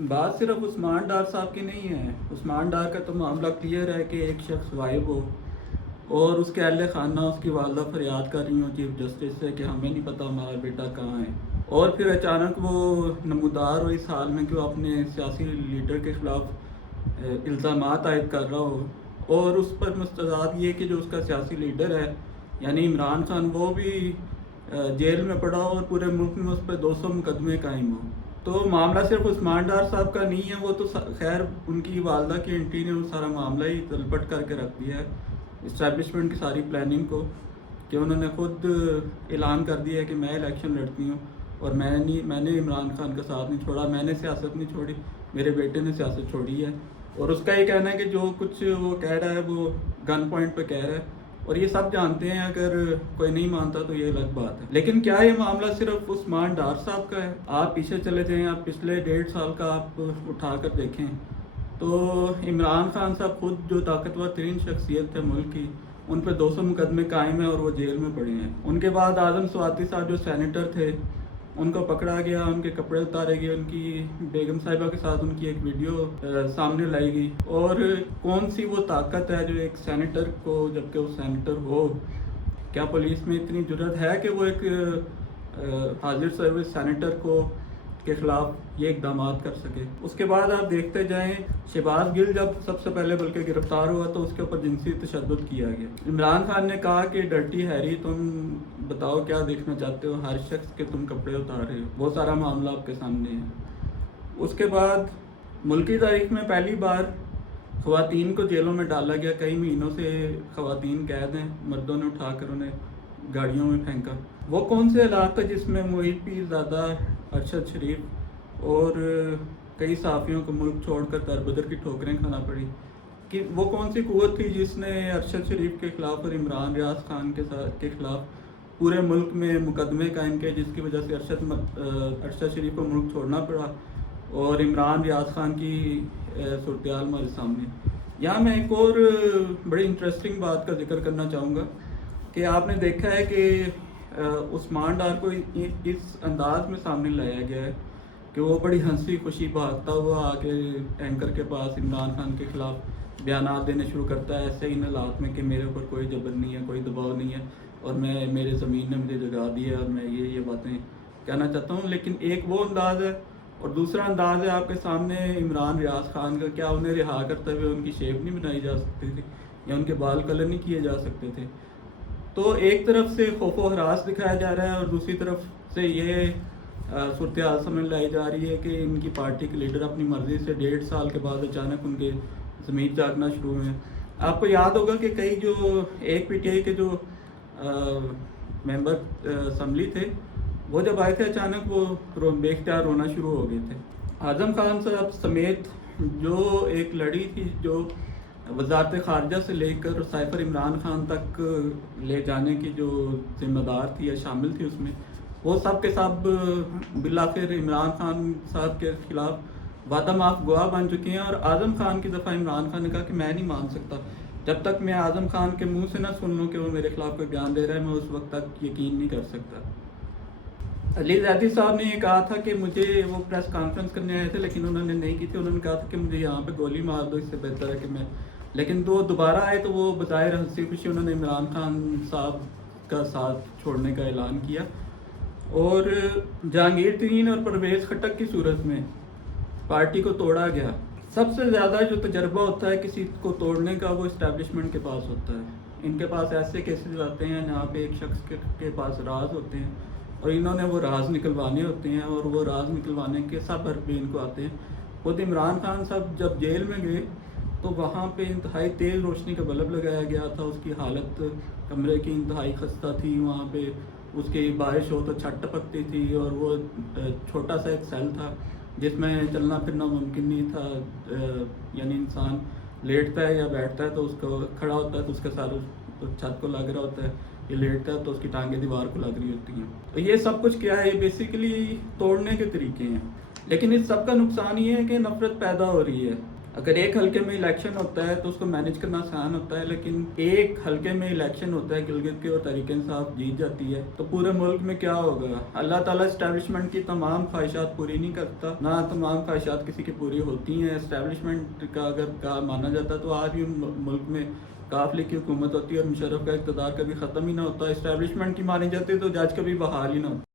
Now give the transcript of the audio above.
بات صرف عثمان ڈار صاحب کی نہیں ہے۔ عثمان ڈار کا تو معاملہ کلیئر ہے کہ ایک شخص غائب ہو اور اس کے اہل خانہ اس کی والدہ فریاد کر رہی ہوں چیف جسٹس سے کہ ہمیں نہیں پتہ ہمارا بیٹا کہاں ہے، اور پھر اچانک وہ نمودار ہو اس حال میں کہ وہ اپنے سیاسی لیڈر کے خلاف الزامات عائد کر رہا ہو، اور اس پر مستضاد یہ کہ جو اس کا سیاسی لیڈر ہے یعنی عمران خان وہ بھی جیل میں پڑا ہو اور پورے ملک میں اس پہ 200 مقدمے قائم ہوں۔ تو معاملہ صرف عثمان ڈار صاحب کا نہیں ہے، وہ تو خیر ان کی والدہ کی انٹری نے وہ سارا معاملہ ہی تلپٹ کر کے رکھ دیا ہے، اسٹیبلشمنٹ کی ساری پلاننگ کو، کہ انہوں نے خود اعلان کر دیا ہے کہ میں الیکشن لڑتی ہوں اور میں نے عمران خان کا ساتھ نہیں چھوڑا، میں نے سیاست نہیں چھوڑی، میرے بیٹے نے سیاست چھوڑی ہے، اور اس کا یہ کہنا ہے کہ جو کچھ وہ کہہ رہا ہے وہ گن پوائنٹ پہ کہہ رہا ہے، اور یہ سب جانتے ہیں، اگر کوئی نہیں مانتا تو یہ الگ بات ہے۔ لیکن کیا یہ معاملہ صرف عثمان ڈار صاحب کا ہے؟ آپ پیچھے چلے جائیں، آپ پچھلے 1.5 سال کا آپ اٹھا کر دیکھیں تو عمران خان صاحب خود جو طاقتور ترین شخصیت ہے ملک کی، ان پہ 200 مقدمے قائم ہیں اور وہ جیل میں پڑے ہیں۔ ان کے بعد اعظم سواتی صاحب جو سینیٹر تھے ان کو پکڑا گیا، ان کے کپڑے اتارے گئے، ان کی بیگم صاحبہ کے ساتھ ان کی ایک ویڈیو سامنے لائی گئی، اور کون سی وہ طاقت ہے جو ایک سینیٹر کو، جبکہ وہ سینیٹر ہو، کیا پولیس میں اتنی جرت ہے کہ وہ ایک حاضر سروس سینیٹر کو کے خلاف یہ اقدامات کر سکے؟ اس کے بعد آپ دیکھتے جائیں، شہباز گل جب سب سے پہلے بلکہ گرفتار ہوا تو اس کے اوپر جنسی تشدد کیا گیا۔ عمران خان نے کہا کہ ڈرٹی ہیری تم بتاؤ کیا دیکھنا چاہتے ہو، ہر شخص کے تم کپڑے اتار رہے ہو، بہت سارا معاملہ آپ کے سامنے ہے۔ اس کے بعد ملکی تاریخ میں پہلی بار خواتین کو جیلوں میں ڈالا گیا، کئی مہینوں سے خواتین قید ہیں، مردوں نے اٹھا کر انہیں گاڑیوں میں پھینکا۔ وہ کون سے حالات تھے جس میں محیط پیر زادہ، ارشد شریف اور کئی صحافیوں کو ملک چھوڑ کر دربدر کی ٹھوکریں کھانا پڑی؟ کہ وہ کون سی قوت تھی جس نے ارشد شریف کے خلاف اور عمران ریاض خان کے خلاف پورے ملک میں مقدمے قائم کیے، جس کی وجہ سے ارشد شریف کو ملک چھوڑنا پڑا اور عمران ریاض خان کی صورتحال ہمارے سامنے۔ یہاں میں ایک اور بڑی انٹرسٹنگ بات کا ذکر کرنا چاہوں گا کہ آپ نے دیکھا ہے کہ عثمان ڈار کو اس انداز میں سامنے لایا گیا ہے کہ وہ بڑی ہنسی خوشی بھاگتا ہوا آ کے اینکر کے پاس عمران خان کے خلاف بیانات دینے شروع کرتا ہے، ایسے ان حالات میں کہ میرے اوپر کوئی جبر نہیں ہے، کوئی دباؤ نہیں ہے، اور میرے زمین نے مجھے جگا دی ہے، اور میں یہ باتیں کہنا چاہتا ہوں۔ لیکن ایک وہ انداز ہے اور دوسرا انداز ہے آپ کے سامنے عمران ریاض خان کا، کیا انہیں رہا کرتے ہوئے ان کی شیپ نہیں بنائی جا سکتی تھی یا ان کے بال کلر نہیں کیے جا سکتے تھے؟ تو ایک طرف سے خوف و ہراس دکھایا جا رہا ہے اور دوسری طرف سے یہ صورتحال سمجھ لائی جا رہی ہے کہ ان کی پارٹی کے لیڈر اپنی مرضی سے 1.5 سال کے بعد اچانک ان کے ضمیر جاگنا شروع ہوئے ہیں۔ آپ کو یاد ہوگا کہ کئی جو ایک پی ٹی آئی کے جو ممبر اسمبلی تھے وہ جب آئے تھے اچانک وہ بے اختیار رونا شروع ہو گئے تھے۔ اعظم خان صاحب سمیت جو ایک لڑی تھی جو وزارت خارجہ سے لے کر سائفر عمران خان تک لے جانے کی جو ذمہ دار تھی یا شامل تھی اس میں، وہ سب کے سب بالآخر عمران خان صاحب کے خلاف وعدہ معاف گواہ بن چکے ہیں، اور اعظم خان کی دفعہ عمران خان نے کہا کہ میں نہیں مان سکتا، جب تک میں اعظم خان کے منہ سے نہ سن لوں کہ وہ میرے خلاف کوئی بیان دے رہا ہے میں اس وقت تک یقین نہیں کر سکتا۔ علی زیدی صاحب نے یہ کہا تھا کہ مجھے، وہ پریس کانفرنس کرنے آئے تھے لیکن انہوں نے نہیں کی تھی، انہوں نے کہا تھا کہ مجھے یہاں پہ گولی مار دو، اس سے بہتر ہے کہ میں، لیکن وہ دوبارہ آئے تو وہ بظاہر ہنسی خوشی انہوں نے عمران خان صاحب کا ساتھ چھوڑنے کا اعلان کیا، اور جہانگیر ترین اور پرویز خٹک کی صورت میں پارٹی کو توڑا گیا۔ سب سے زیادہ جو تجربہ ہوتا ہے کسی کو توڑنے کا وہ اسٹیبلشمنٹ کے پاس ہوتا ہے۔ ان کے پاس ایسے کیسز آتے ہیں جہاں پہ ایک شخص کے پاس راز ہوتے ہیں اور انہوں نے وہ راز نکلوانے ہوتے ہیں، اور وہ راز نکلوانے کے سب حرف بھی ان کو آتے ہیں۔ خود عمران خان صاحب جب جیل میں گئے تو وہاں پہ انتہائی تیز روشنی کا بلب لگایا گیا تھا، اس کی حالت کمرے کی انتہائی خستہ تھی، وہاں پہ اس کی بارش ہو تو چھت ٹپکتی تھی، اور وہ چھوٹا سا ایک سیل تھا جس میں چلنا پھرنا ممکن نہیں تھا، یعنی انسان لیٹتا ہے یا بیٹھتا ہے تو اس کو، کھڑا ہوتا ہے تو اس کا سر چھت کو لگ رہا ہوتا ہے، یہ لیٹتا ہے تو اس کی ٹانگیں دیوار کو لگ رہی ہوتی ہیں۔ تو یہ سب کچھ کیا ہے، یہ بیسیکلی توڑنے کے طریقے ہیں، لیکن اس سب کا نقصان یہ ہے کہ نفرت پیدا ہو رہی ہے۔ اگر ایک حلقے میں الیکشن ہوتا ہے تو اس کو مینیج کرنا آسان ہوتا ہے، لیکن ایک حلقے میں الیکشن ہوتا ہے گلگت کے اور تحریک انصاف جیت جاتی ہے تو پورے ملک میں کیا ہوگا؟ اللہ تعالیٰ اسٹیبلشمنٹ کی تمام خواہشات پوری نہیں کرتا، نہ تمام خواہشات کسی کی پوری ہوتی ہیں۔ اسٹیبلشمنٹ کا اگر مانا جاتا تو آج بھی ملک میں قافلے کی حکومت ہوتی ہے اور مشرف کا اقتدار کبھی ختم ہی نہ ہوتا۔ اسٹیبلشمنٹ کی مانی جاتی تو جج کبھی بحال ہی نہ ہوتا۔